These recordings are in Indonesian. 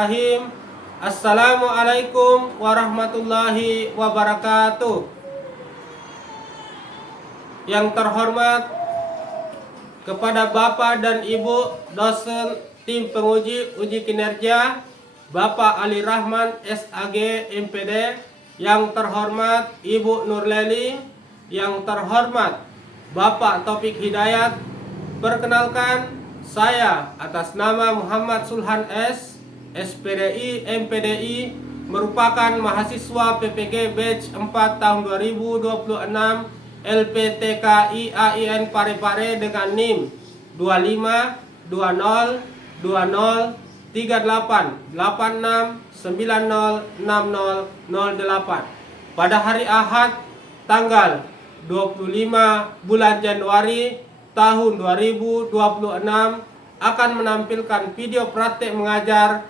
Bismillahirrahmanirrahim. Assalamualaikum warahmatullahi wabarakatuh. Yang terhormat kepada Bapak dan Ibu dosen tim penguji uji kinerja, Bapak Ali Rahman SAG MPD, yang terhormat Ibu Nurleli, yang terhormat Bapak Taufik Hidayat. Perkenalkan, saya atas nama Muhammad Sulhan S, SPDI MPDI, merupakan mahasiswa PPG batch 4 tahun 2026 LPTK IAIN Parepare dengan NIM 25203886906008 pada hari Ahad tanggal 25 bulan Januari tahun 2026 akan menampilkan video praktek mengajar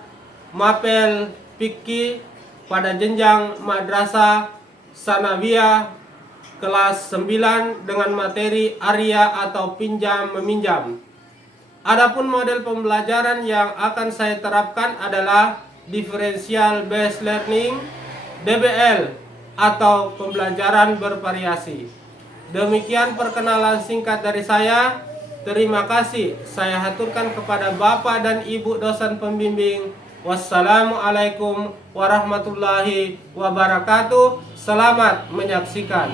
mapel fikih pada jenjang madrasah sanawiyah kelas 9 dengan materi Arya atau pinjam meminjam. Adapun model pembelajaran yang akan saya terapkan adalah differential based learning DBL atau pembelajaran bervariasi. Demikian perkenalan singkat dari saya. Terima kasih saya haturkan kepada Bapak dan Ibu dosen pembimbing. Wassalamualaikum warahmatullahi wabarakatuh. Selamat menyaksikan.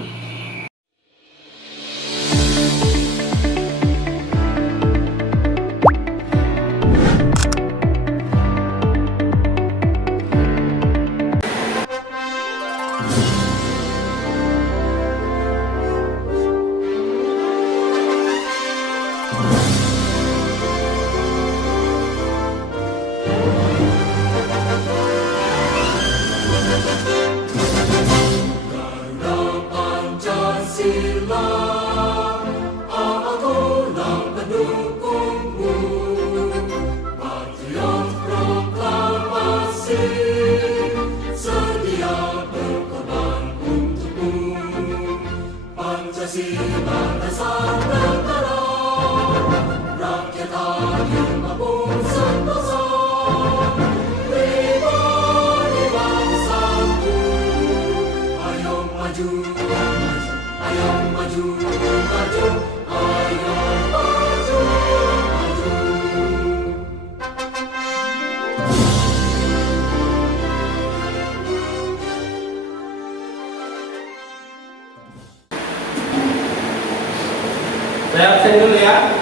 Saya absen dulu ya.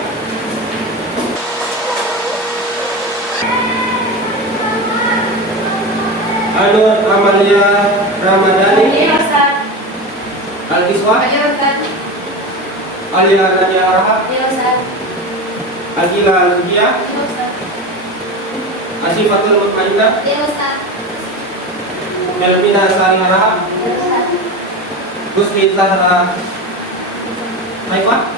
Anur Amalia Ramadhani. Iya, Ustaz. Al-Iswa. Iya, Ustaz. Alia Raja Rahab. Iya, Ustaz. Agila Lugia. Iya, Ustaz. Asifatul Mutmainnah. Iya, Ustaz. Melvina Sani Rahab. Iya, Ustaz. Gusti Zahra Haifah.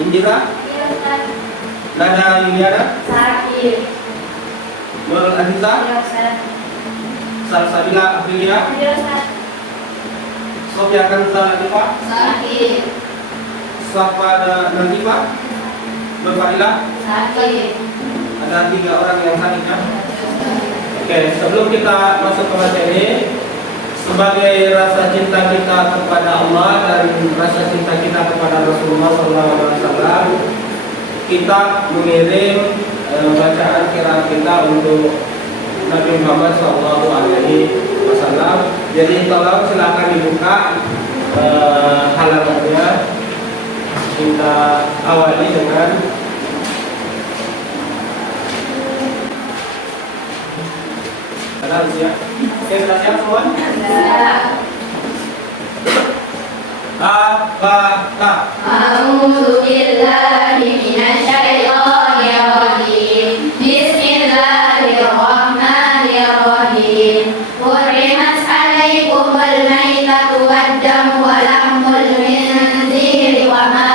Indira. Iya, Ustaz. Nada Yuliana. Sakit. Nurul Aziza. Iya, Ustaz. Salsabila Aprilia. Iya, Ustaz. Sofia Kanza Latifah. Sakit. Safada Nazifah. Berfadilah. Sakit. Ada 3 orang yang sakit ya. Oke, sebelum kita masuk ke materi, sebagai rasa cinta kita kepada Allah dan rasa cinta kita kepada Rasulullah SAW, kita mengirim bacaan qiraat kita untuk Nabi Muhammad SAW. Jadi tolong silakan dibuka halamannya. Kita awali dengan ya. Oke, sudah siap semua? Apakah A'udzu billahi minasyaitonir rajim. Bismillahirrahmanirrahim. Hurrimat 'alaikumul maitatu wad-damu wa lahmul khinziri wa ma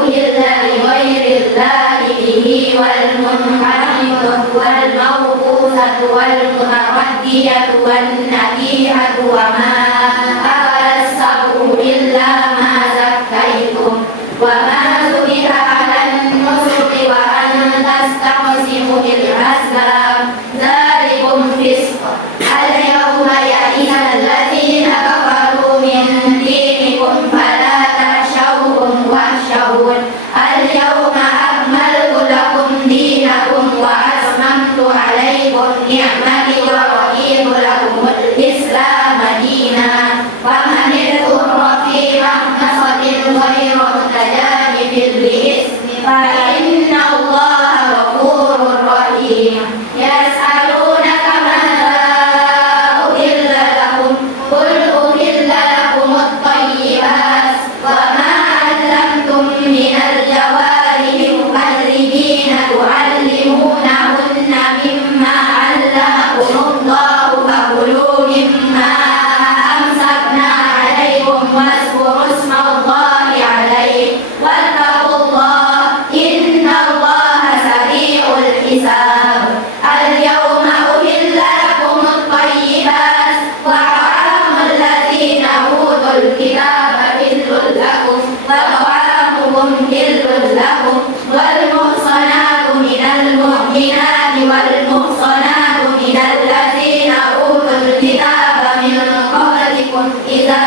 uhilla li ghairillahi bihi wal munhamimatu wal mawqusatu wal mutaraddiyatu wan nadihatu wa ma illa ma zakkaitum wa ma zubiha 'alan nusuki wa an tastaqsimu bil azlam. ni'mati wa raditu lakumul Islam dinan wa man yadhurra fi mahmasatin ghayra mutajanifin li ismi fa inna Allaha ghafurur rahim. Yas'alunaka madza uhilla lahum qul uhilla lakumut thayyibat wa ma 'allamtum minal jawarihi muqallidina tu'allimunahunna mimma 'allamakumullahu fakulu mimma amsakna 'alaykum wazkuru ismallahi 'alayhi wattaqullaha innallaha sari'ul hisab. Al-yawma uhilla lakumut thayyibat wa ta'amul ladzina utul kitaba hillul lakum wa ta'amukum hillul lakum wal muhsanatu minal mu'minati wal muhsanatu minal ladzina utul kitaba min qablikum idza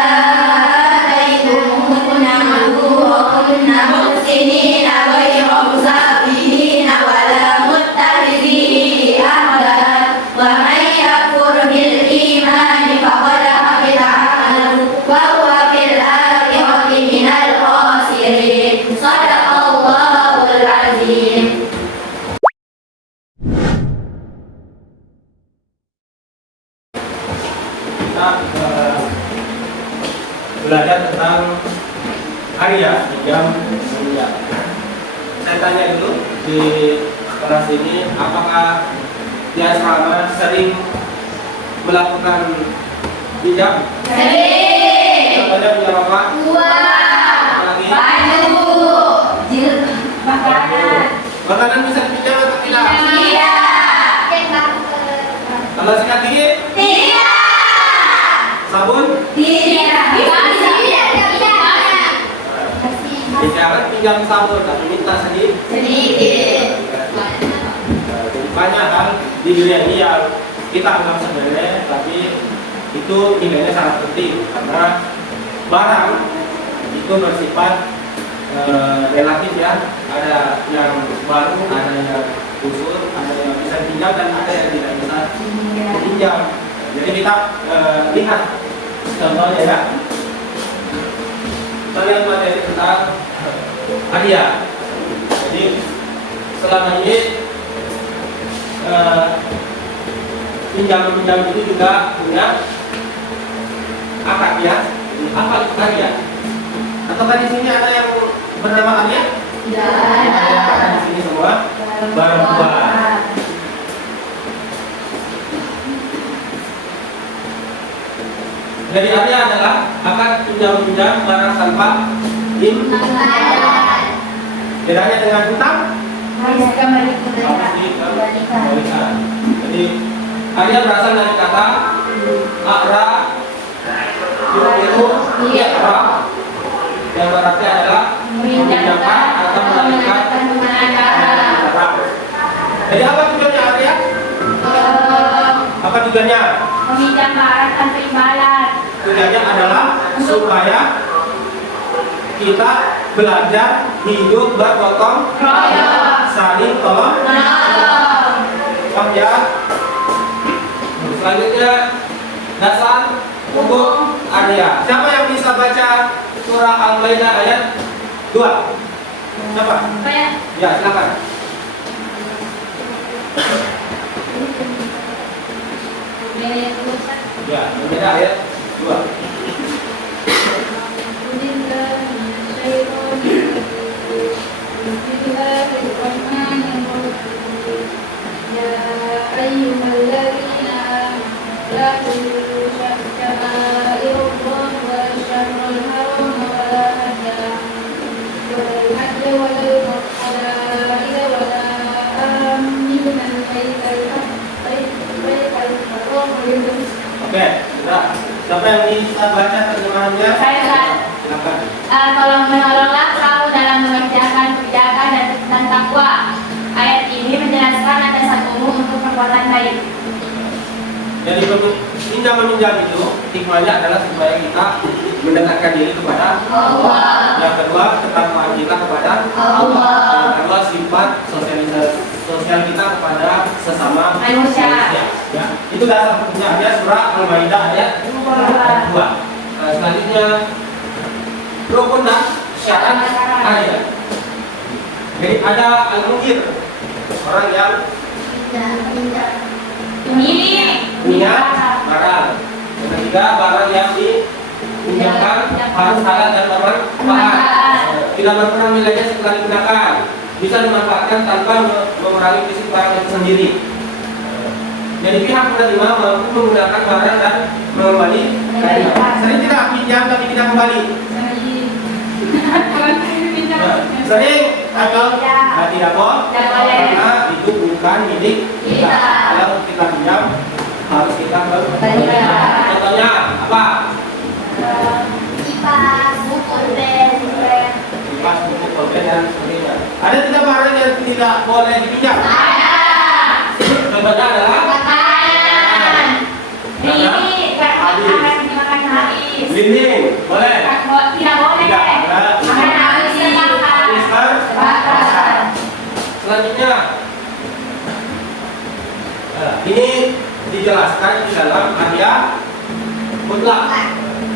ataytumuhunna ujurahunna muhsinina ghayra musafihina wala muttakhidhi ahdan wa man yakfur bil imani faqad habita 'amaluhu wa huwa fil akhirati minal khasirin. Shadaqallahul azim. Kita belajar tentang Arya, jam Arya. Saya tanya dulu di kelas ini, apakah di asrama sering melakukan hijab? Sering. Contohnya hijab apa? Dua. Apalagi? Baju. Makanan. Makanan bisa dipinjam atau tidak? Tidak. Kalau sikat gigi, Tidak. sabun, Tidak. bicara pinjam sabun, tapi minta sedikit. Sedikit. Jadi banyak hal di dunia ini yang kita anggap sepele, tapi itu nilainya sangat penting karena barang itu bersifat relatif ya. Ada yang baru, ada yang usul, ada yang bisa dipinjam dan ada yang tidak bisa dipinjam. Jadi kita lihat contohnya ya. Kita lihat materi tentang hadiah. Jadi selama ini pinjam-pinjam itu juga punya akad ya. Jadi apa itu hadiah? Ataukah di sini ada yang bernama hadiah? Tidak Ada di sini semua barang buah. Jadi hadiah adalah akad pinjam-pinjam barang tanpa imbalan. Bedanya dengan hutang? Harus dikembalikan. Jadi hadiah berasal dari kata akra yuqiru iqra, yang berarti adalah meminjamkan atau menalihkan barang. Jadi apa tujuannya hadiah? Apa tujuannya? meminjam barang tanpa imbalan. Tujuannya adalah supaya kita belajar hidup bergotong Royong. saling tolong Menolong. paham ya. Selanjutnya dasar hukum hadiah. Siapa yang bisa baca surah Al-Maidah ayat 2? Siapa? Saya. Ya, silakan. Ya, Al-Maidah ayat 2. Oke, sudah. Siapa yang bisa baca terjemahannya? Saya, Ustaz. Silakan. Tolong menolonglah kamu dalam mengerjakan kebijakan dan takwa. Ayat ini menjelaskan ada satu umum untuk perbuatan baik. Jadi pinjam meminjam itu hikmahnya adalah supaya kita mendekatkan diri kepada Allah. Yang kedua, ketakwaan kita kepada Allah. Yang kedua, sifat sosial kita kepada sesama Manusia. Ya. Itu dasar hukumnya ada surah Al-Maidah ayat 2. Selanjutnya rukun dan syarat ada. Jadi ada al-mukir, orang yang punya barang. Yang ketiga, barang yang dipinjamkan harus halal dan bermanfaat. Tidak berkurang nilainya setelah digunakan. Bisa dimanfaatkan tanpa mengurangi fisik barang itu sendiri. Jadi pihak penerima mampu menggunakan barang dan mengembalikannya. Sering tidak pinjam tapi tidak kembali. Sering atau tidak boleh karena itu bukan milik kita. Kalau kita pinjam harus kita kembalikan. Contohnya apa? Kipas, buku, Kipas, buku, pulpen dan sebagainya. Ada tidak barang yang tidak boleh dipinjam? Contohnya adalah ini akan dimakan habis. dinding, boleh? Tidak boleh. Akan habis terbakar. Selanjutnya, ini dijelaskan di dalam ayat mutlak.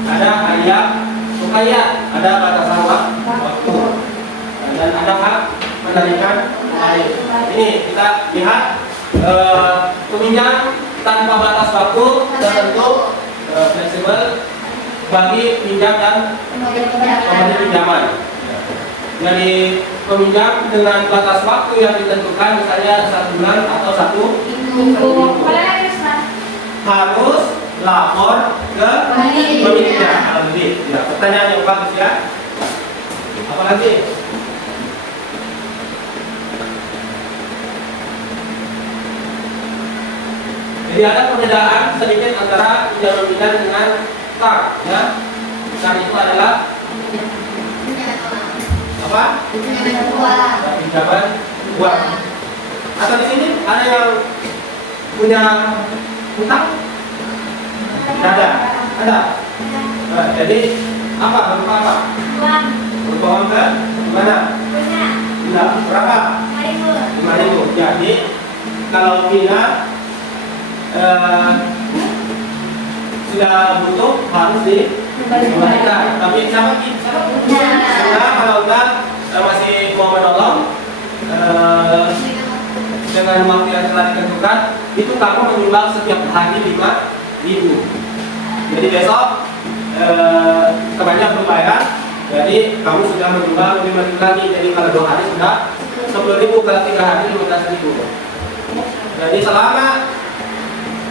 Ada ayat muqayyad, ada batasan waktu, dan ada hak menarikan air. Ini kita lihat peminjam tanpa batas waktu tertentu fleksibel bagi pinjam dan pemberi pinjaman. Jadi peminjam dengan batas waktu yang ditentukan, misalnya 1 bulan atau 1 minggu, harus lapor ke pemiliknya. Ya, pertanyaan yang bagus ya. Apa lagi? Jadi ada perbedaan sedikit antara pinjam dengan tar, ya. Tar itu adalah apa? Pinjaman uang. Atau di sini ada yang punya hutang? Tidak ada. Ada. Jadi apa? Berupa apa? Berupa uang ke mana? Tidak. Berapa? 5.000. Jadi kalau kita sudah butuh harus dikembalikan. Tapi sama kita kalau enggak masih mau menolong dengan waktu yang telah ditentukan, itu kamu menyumbang setiap hari 5.000. Jadi besok kebanyakan berbayar, jadi kamu sudah menyumbang 5.000 lagi. Jadi kalau 2 hari sudah 10.000, kalau 3 hari 15.000. Jadi selama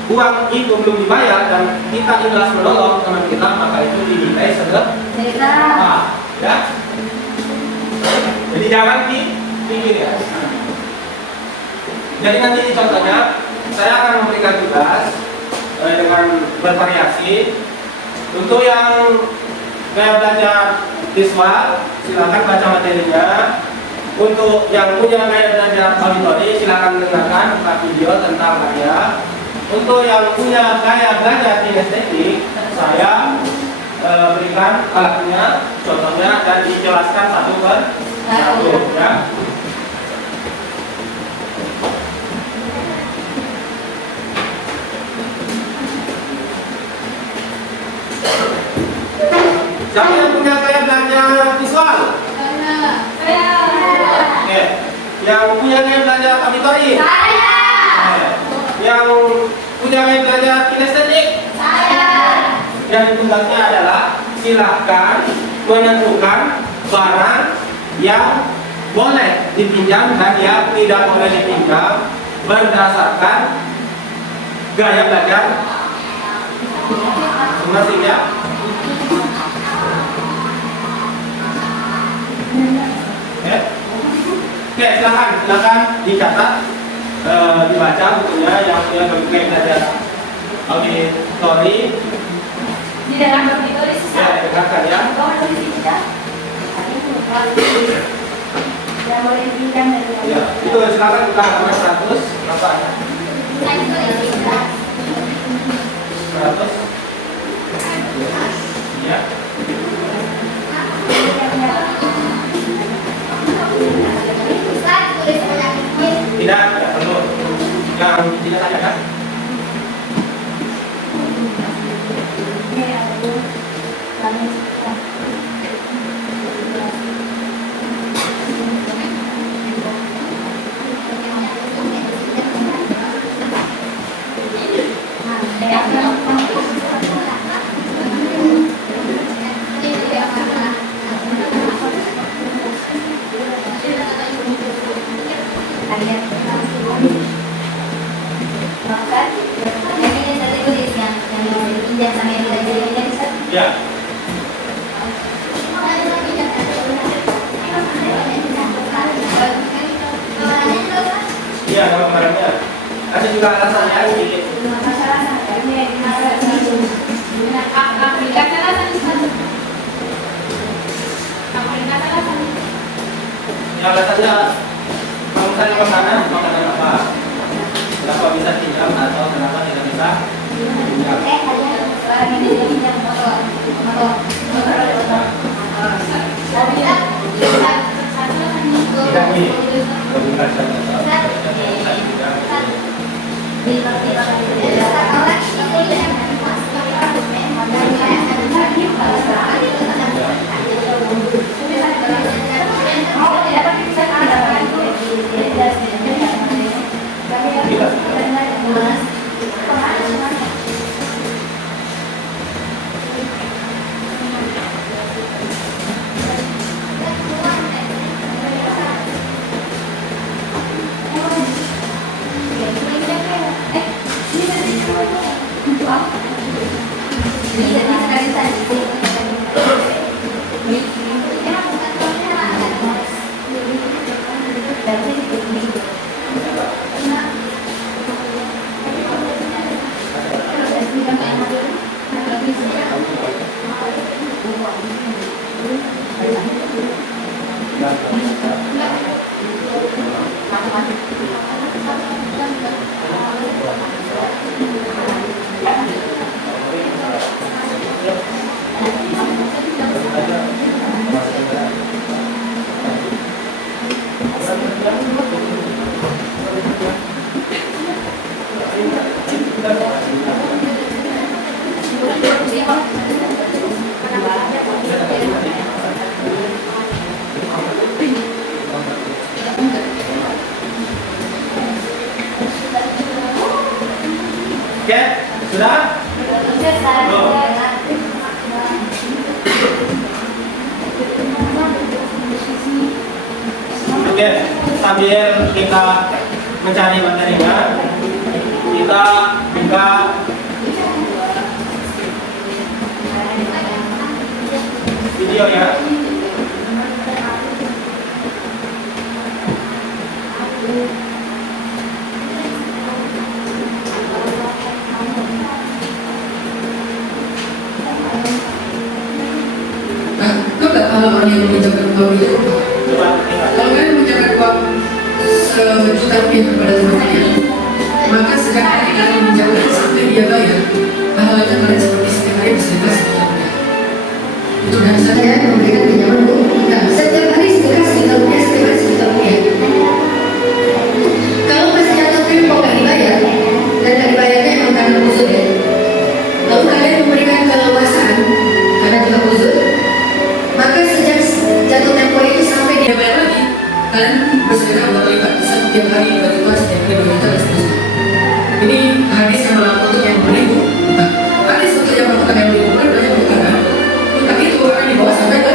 uang itu belum dibayar dan kita ikhlas menolong teman kita, maka itu dinilai sedekah. Ya. Jadi jangan dipikir ya. Jadi nanti contohnya saya akan memberikan tugas dengan bervariasi. Untuk yang kayak belajar visual, silakan baca materinya. Untuk yang punya gaya belajar auditori, silakan dengarkan video tentang karya. Untuk yang punya gaya belajar kinestetik, saya berikan alatnya, contohnya, dan dijelaskan satu per satu, ya. Siapa yang punya gaya belajar visual? Oke. Yang punya gaya belajar auditori? Saya. Yang punya gaya belajar kinestetik? Saya. Dan tugasnya adalah silahkan menentukan barang yang boleh dipinjam dan yang tidak boleh dipinjam berdasarkan gaya belajar masing-masing, ya. Oke, silakan dicatat, dibaca bukunya yang punya gaya belajar auditori. Di dalam auditori susah. Ya, dengarkan ya. Yang boleh dipinjam dari Ya, itu silakan kita nomor 100 berapa? 100. Ya. Tidak perlu. Yang tidak ada kan? Ya. Iya, nama barangnya. Ada juga alasannya sedikit. Ya, alasannya kalau misalnya makanan apa? Kenapa bisa pinjam atau kenapa tidak bisa pinjam? Tidak ini. Bukan saja. Oke, sudah? Oke, sambil kita mencari materinya, kita buka video ya. Kalau orang yang mengucapkan uang itu, Coba kalau kalian mengucapkan uang sejuta rupiah kepada teman kalian, maka setiap hari kalian menjauhkan sampai dia bayar, pahalanya kalian seperti setiap hari bersedekah sejuta rupiah. Itu dari saya memberikan pinjaman untuk kita. Setiap hari sedekah sejuta rupiah, setiap hari sejuta rupiah. Kalau masih jatuh tempo nggak dibayar, dan nggak dibayarnya emang karena uzur ya, lalu kalian memberikan keleluasaan karena juga uzur, maka sejak jatuh tempo itu sampai dia bayar lagi, kalian bersedekah berlipat setiap hari berlipat setiap hari berlipat dan seterusnya. Ini hadis yang melakukan untuk yang beribu. Nah, hadis untuk yang melakukan yang beribu benar banyak berkata, tapi itu akan dibawa sampai ke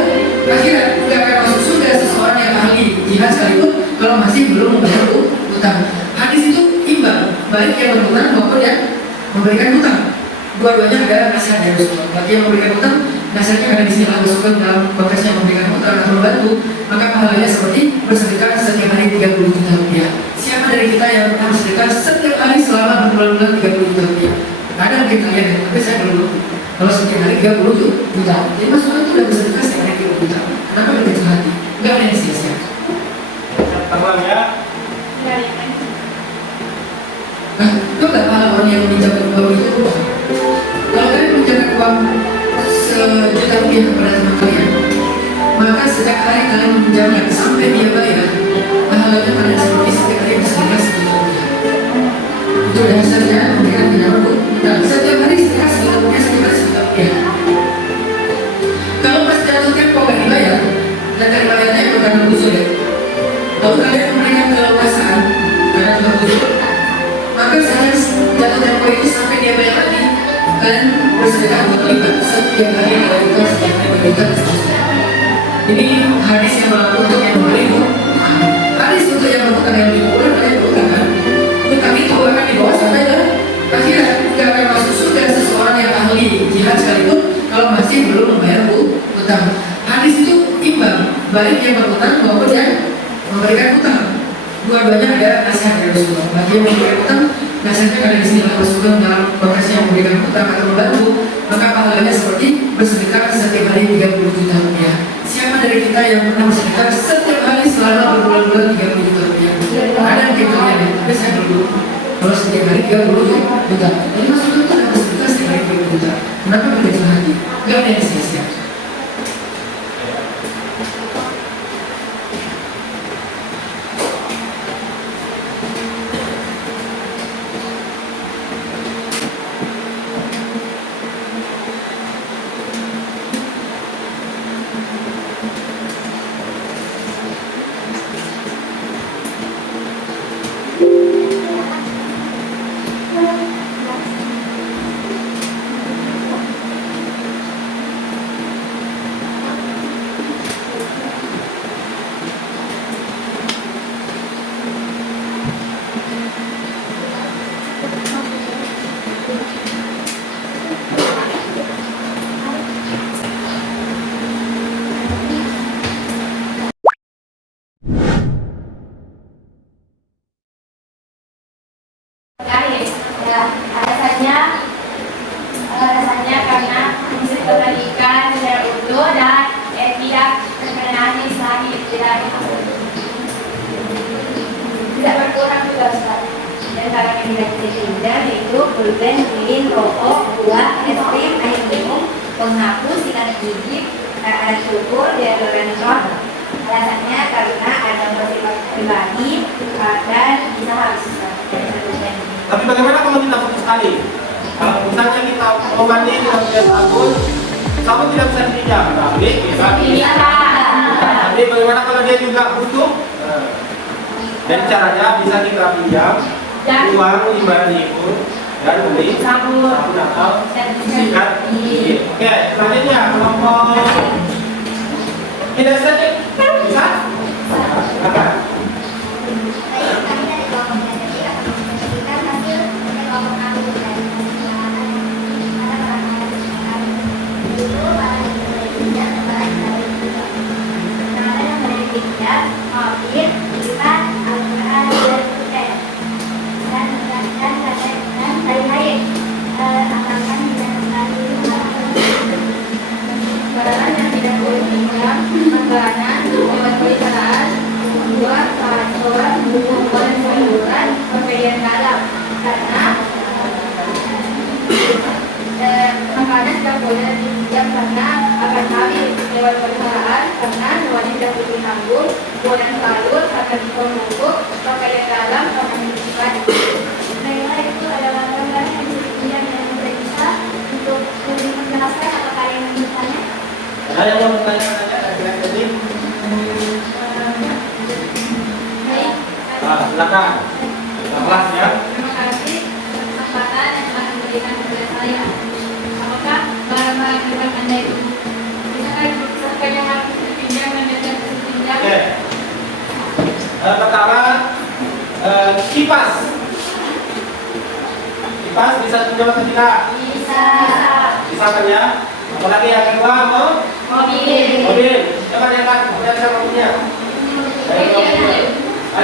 akhirat. Tidak akan masuk surga seseorang yang ahli jihad sekalipun kalau masih belum membayar utang. Hadis itu imbang, baik yang berhutang maupun yang memberikan hutang. Dua-duanya adalah nasihat dari Rasulullah. Bagi yang memberikan hutang, nasihatnya ada di sini Rasulullah dalam konteksnya memberikan hutang atau membantu, maka pahalanya seperti bersedekah setiap hari 30 juta rupiah. Siapa dari kita yang pernah bersedekah setiap hari selama berbulan-bulan 30 juta rupiah? Ada mungkin kalian ya, tapi saya belum. Kalau setiap hari 30 juta, jadi maksudnya itu udah bersedekah setiap hari 30 juta. Kenapa begitu hati? Enggak ada yang sia-sia. terbang ya. Nah, itu nggak pahala orang yang meminjamkan uang itu. Kalau kalian meminjamkan uang sejuta rupiah kepada teman kalian, maka setiap hari kalian meminjamkan sampai dia bayar, pahalanya kalian seperti setiap hari bersedekah sejuta rupiah. Itu dasarnya memberikan pinjaman untuk hutang. Setiap hari sedekah sejuta rupiah, setiap hari sejuta rupiah. Kalau pas jatuh tempo nggak dibayar, dan dari bayarnya itu karena uzur ya, lalu kalian memberikan keleluasaan karena juga uzur, maka saya jatuh tempo itu sampai dia bayar lagi, kalian bersedekah berlipat setiap hari berlipat, setiap hari berlipat dan seterusnya. Ini hadis yang berlaku untuk yang beribu. Hadis untuk yang melakukan yang beribu boleh kalian berutang. Utang itu akan dibawa sampai ke akhirat. Tidak akan masuk surga seseorang yang ahli jihad sekalipun kalau masih yang memberikan utang dasarnya karena di sini masukkan dalam lokasi yang memberikan utang atau membantu, maka pahalanya seperti bersedekah setiap hari 30 juta rupiah. Siapa dari kita yang pernah bersedekah setiap hari selama berbulan-bulan 30 juta rupiah? Ada hitungannya, tapi saya belum. Kalau setiap hari 30 juta, jadi maksudnya itu ada bersedekah setiap hari 30 juta. Kenapa berkecil hati? Gak ada yang sia-sia. Alasannya karena prinsip kependidikan secara utuh dan tidak terkenal Islami tidak berkurang juga Ustaz. Dan barang yang tidak bisa dihindar yaitu pulpen, lilin, rokok, buah, es krim, air minum, penghapus, sikat gigi, alat cukur, deodoran ron. Alasannya karena ada bersifat pribadi dan bisa habis. Tapi bagaimana kalau kita putus sekali? Kalau misalnya kita mau mandi dengan gas sabun, sabun tidak bisa dipinjam, tapi bisa. Tapi bagaimana kalau dia juga butuh? Dan caranya bisa kita pinjam uang 5.000 dan beli sabun atau sikat gigi. Oke, selanjutnya kelompok tidak sedih bisa? Silakan. Barang yang tidak boleh pinjam, makanan, hewan peliharaan, buah, sayuran, buah-buahan dan sayuran, pakaian dalam. Karena makanan tidak boleh dipinjam karena akan habis. Hewan peliharaan karena hewannya tidak butuh nanggung, buah dan sayur akan ditumpuk, pakaian dalam akan disimpan. Mereka itu adalah gambar yang dipinjam dan tidak bisa untuk lebih menjelaskan apakah yang bertanya. Ada yang mau bertanya tadi? Silakan. Kelas ya. Terima kasih atas kesempatan yang telah diberikan kepada saya. Apakah barang-barang hewan Anda itu bisa yang harus dipinjam dan tidak bisa dipinjam? Oke. Pertama, kipas. Kipas bisa pinjam atau tidak? Bisa. Bisa kan ya? Apalagi yang kedua mau? Mobil. Mobil. Coba lihat kemudian saya mobilnya.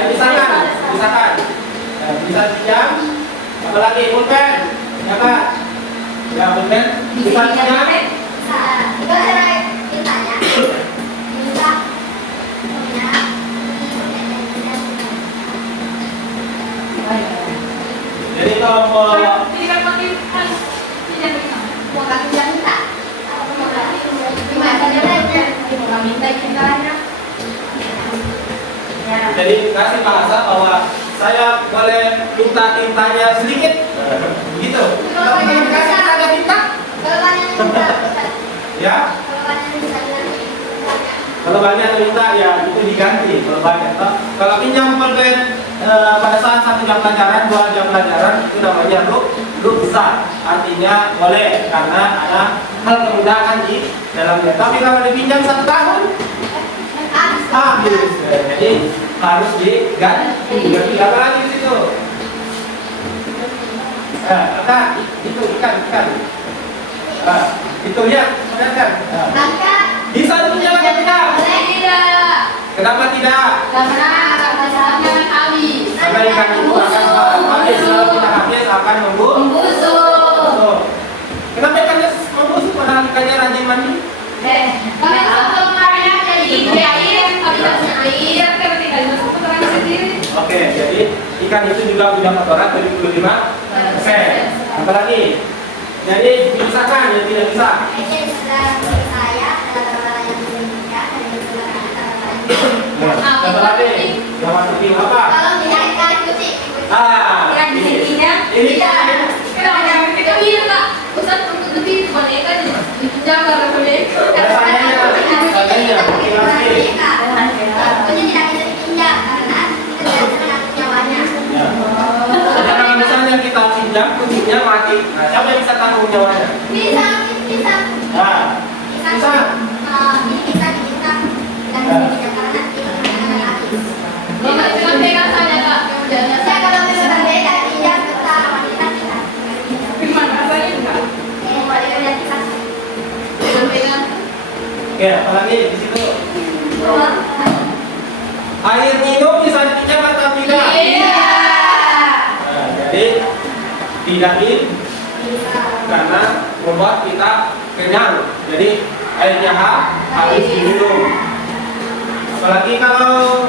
Misalkan, bisa pinjam. Apalagi pulpen, ya kan? Ya pulpen, bisa pinjam. Bisa. Ditanya. Bisa. Jadi kalau mau Tidak motif kan tidak bisa. Mau kasih yang minta. Mau minta cintanya. jadi kasih bahasa bahwa saya boleh minta tintanya sedikit, gitu. Kalau ingin kasih ada tinta, ya. Kalau banyak tinta ya itu diganti. Kalau banyak, kalau pinjam pulpen pada saat 1 jam pelajaran, 2 jam pelajaran itu namanya ruksa, artinya boleh karena ada hal kemudahan di dalamnya. Tapi kalau dipinjam 1 tahun habis, jadi harus diganti. Apa lagi di situ? Itu ikan. Itu lihat, perhatikan. Bisa dinyalakan tidak? Tidak. Kenapa tidak? Karena saatnya habis. Karena ikan itu akan Membusuk. Kenapa ikannya membusuk padahal ikannya rajin mandi? Kami waktu kemarin jadi isi air, kami tak punya air, kami tinggal masuk ke kotoran sendiri. Oke, jadi ikan itu juga punya kotoran 75%. Apalagi? Jadi dipisahkan, ya tidak bisa. Apa lagi? Yang masukin apa? Kalau tidak ikan cuci. Ah, Ikan cucinya? ini Tidak. Kenapa kita bilang Kak? Ustaz untuk lebih boneka pinjam karena boneka. Seandainya, laki-laki. Punya tidak bisa dipinjam karena kita tidak menanggung nyawanya. Ya. Jadi kalau misalnya kita pinjam, kuncinya mati. Nah, siapa yang bisa tanggung nyawanya? Bisa. Nah, Bisa. Ini bisa kita dan bisa dipinjam karena nanti akan habis. Kalau itu pegang saja Kak. Saya kalau memang pegang pinjam kita wanita kita. Gimana rasanya Kak? Boleh lihat kita. Pegang. oke, apalagi di situ? Air minum bisa dipinjam atau tidak? Iya. Nah, jadi tidak karena membuat kita kenyang. Jadi airnya habis diminum. Apalagi kalau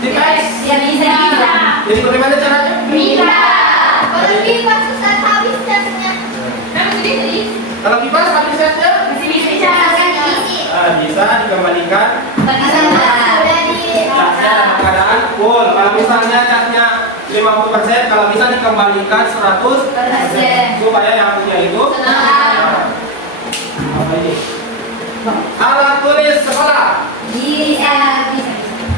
dites. Ya bisa. Jadi bagaimana caranya? Bisa. Kalau kipas susah habis gasnya. Kan sedih. Kalau kipas habis gasnya, Masih bisa diisi. bisa dikembalikan Sudah di casnya dalam keadaan full. Kalau misalnya casnya 50%, kalau bisa dikembalikan 100% supaya yang punya itu Senang. apa ini? Alat tulis sekolah. Bisa.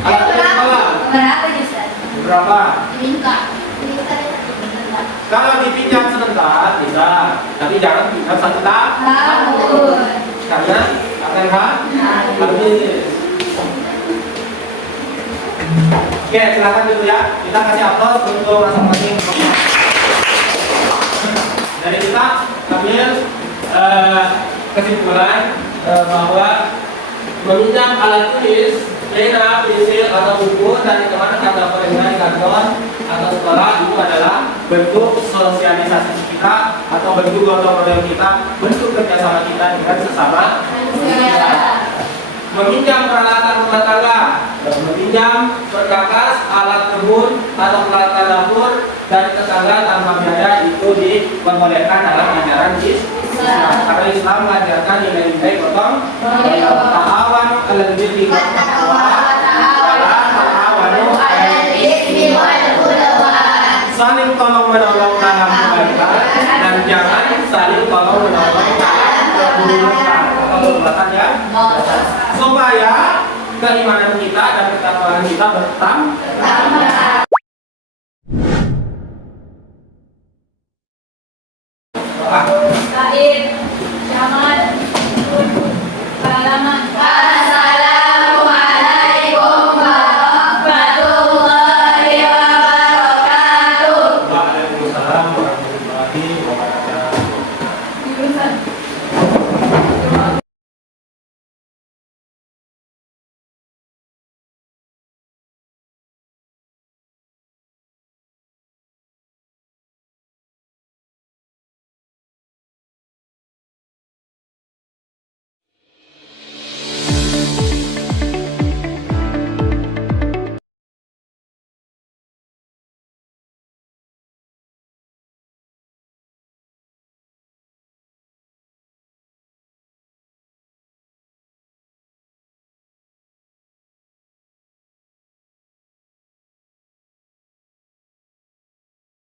Alat tulis sekolah Berapa Ustaz? berapa? Minta. Kalau dipinjam sebentar bisa, tapi jangan pinjam 1 tahun karena akan habis. Oke, silakan dulu ya. Kita kasih aplaus untuk masing-masing. Dari kita ambil kesimpulan bahwa meminjam alat tulis, pena, pensil atau buku dari teman atau pengguna di kantor atau sekolah itu adalah bentuk sosialisasi kita atau bentuk gotong royong kita, bentuk kerjasama kita dengan sesama manusia. Meminjam peralatan rumah tangga, meminjam perkakas, alat kebun atau peralatan dapur dari tetangga tanpa biaya itu diperbolehkan dalam ajaran Islam. Karena Islam mengajarkan nilai-nilai gotong royong. Ta'awanu 'alal birri wat taqwa wa la ta'awanu 'alal itsmi wal 'udwan. Saling tolong menolong dalam kebaikan dan jangan saling tolong menolong dalam keburukan atau perbuatan yang supaya keimanan kita dan ketakwaan kita bertambah. Doa.